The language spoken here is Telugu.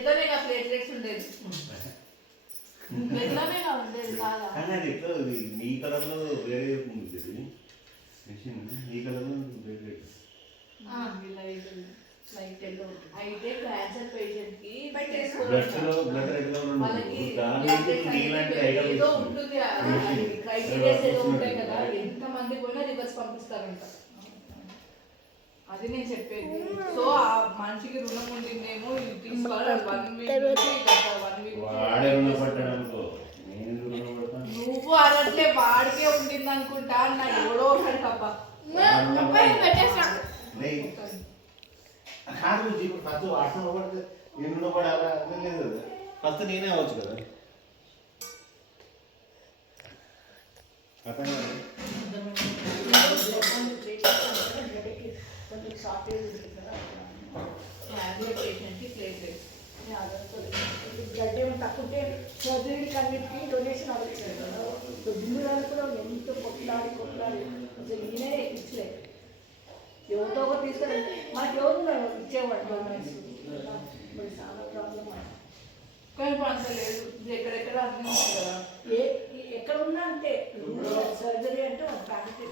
ప్లేట్లెట్స్ ఉండేది ఉండేది కాదా కానీ అది ఎట్లా నీ కలర్లో వేరే ఉంది మెషిన్ నీ కలర్లో వేరే అయితే క్యాన్సర్ పేషెంట్ కి ఏదో ఉంటుంది క్రైటీరియాస్ ఏదో ఉంటాయి కదా ఎంత మంది పోయినా రివర్స్ పంపిస్తారంట అది నేను చెప్పేది సో ఆ మనిషికి రుణం ఉండిందేమో తీసుకోవాలి 1 వీక్ నువ్వు అనట్లే వాడికే ఉండింది అనుకుంటా నా ఎవడో ఒకటి తప్ప ఫస్ట్ వాట్సాప్ పడితే ఎన్నో పడాలా లేదు ఫస్ట్ నేనే అవచ్చు కదా గడ్డ తక్కువ సర్జరీకి అన్నిటికీ డొనేషన్ అవ్వచ్చు కదా దిగురాలు కూడా ఎంతో కొట్లాడి అసలు ఈయనే ఇచ్చలేదు ఎవరితో ఒకటి తీసుకెళ్ళి మనకి ఎవరు ఇచ్చేవాడు డొనేషన్ మరి చాలా ప్రాబ్లం కానీ అంత లేదు ఎక్కడెక్కడ అర్థం కదా ఎక్కడ ఉన్నా అంటే సర్జరీ అంటే ఒక ఫ్యామిలీ